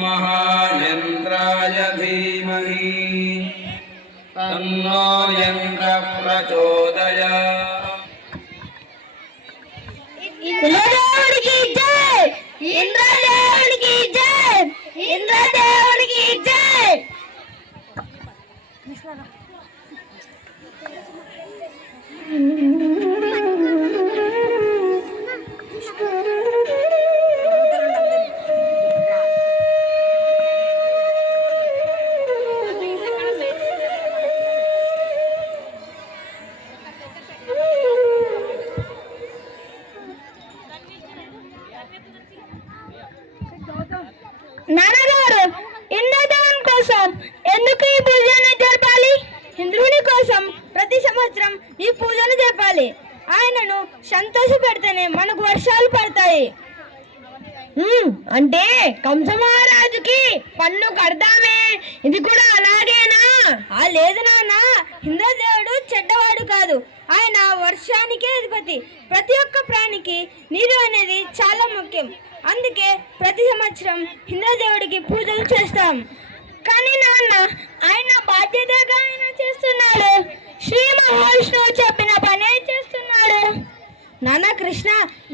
महायंत्राय धीमहि तन्नो यंत्रः प्रचोदयात्। इंद्रदेवुनिकी जय, इंद्रदेवुनिकी जय, इंद्रदेवुनिकी जय। నాన్నగారు, ఇంద్రదేవుని కోసం ఎందుకు ఈ పూజను జరపాలి? ఇంద్రుని కోసం ప్రతి సంవత్సరం ఈ పూజను జరపాలి. ఆయనను సంతోష పెడితేనే మనకు వర్షాలు పడతాయి. అంటే కంస మహారాజుకి పన్ను కడతామే, ఇది కూడా అలాగేనా? లేదు నాన్న, ఇంద్రదేవుడు చెడ్డవాడు కాదు. ఆయన వర్షానికే అధిపతి. ప్రతి ఒక్క ప్రాణికి నీరు అనేది చాలా ముఖ్యం. అందుకే ప్రతి సంవత్సరం ఇంద్రదేవుడికి పూజలు చేస్తాం. కానీ నాన్న, ఆయన బాధ్యతగా ఆయన చేస్తున్నాడు. శ్రీ మహావిష్ణువు చెప్పిన పనే చేస్తున్నాడు. నాన్న కృష్ణ,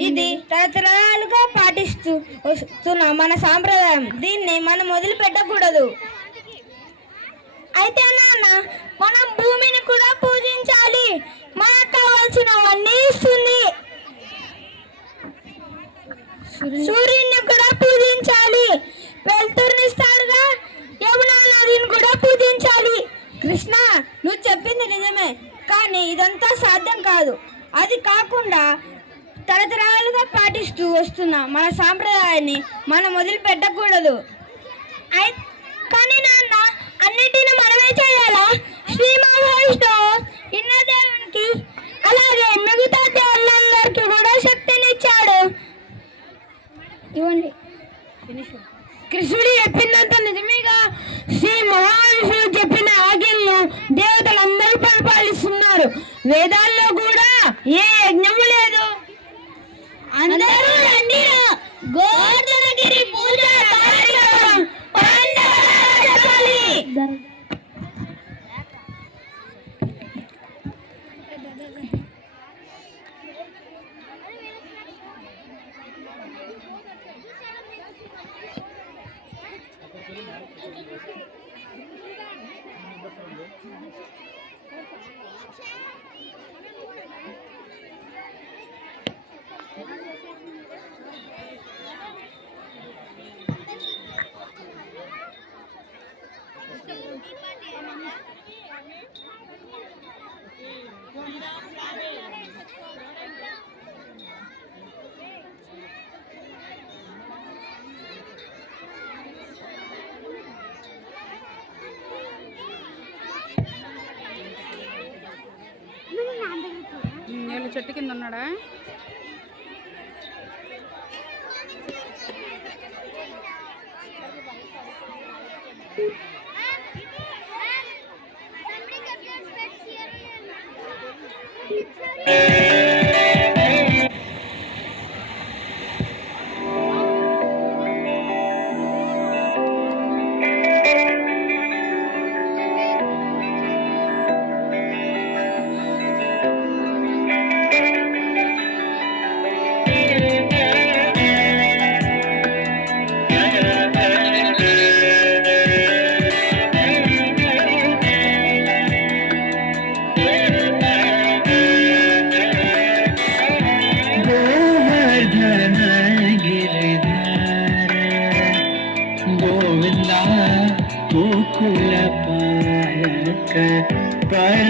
ఇది తరతరాలుగా పాటిస్తూ వస్తున్న మన సాంప్రదాయం. దీన్ని మనం వదిలిపెట్టకూడదు. అయితే నాన్న, మనం భూమిని కూడా పూజించాలి. మనకు కావాల్సినవన్నీ ఇస్తుంది. సూర్యుని కూడా పూజించాలి. వెలుతురునిస్తాడుగా. యమునా నదిని కూడా పూజించాలి. కృష్ణ, నువ్వు చెప్పింది నిజమే, కానీ ఇదంతా సాధ్యం కాదు. అది కాకుండా తరతరాలుగా పాటిస్తూ వస్తున్న మన సాంప్రదాయాన్ని మనం వదిలిపెట్టకూడదు. కానీ నాన్న, అన్నిటిని మనమే చేయాలా? శ్రీ మహావిష్ణువు ఇంద్రదేవునికి అలాగే మిగతా దేవుళ్ళందరికీ కూడా శక్తినిచ్చాడు. ఇవ్వండి. కృష్ణుడు చెప్పిందంత నిజమేగా. శ్రీ మహావిష్ణువు చెప్పిన ఆజ్ఞలను దేవతలందరూ పరిపాలిస్తున్నారు. వేదాల్లో కూడా ఏ యజ్ఞము లేదు. అందరూ రండి, గోవర్ధనగిరి పూజ కార్యక్రమం చెప్పాలి. చెట్టు కింద ఉన్నాడా?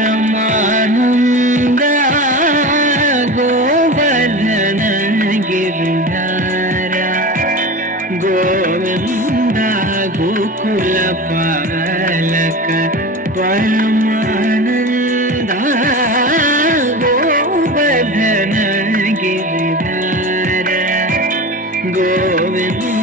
परमानंद गोवर्धन गिरधारा गोविंद गोकुल पालक परमानंद गोवर्धन गिरधारा गोविंद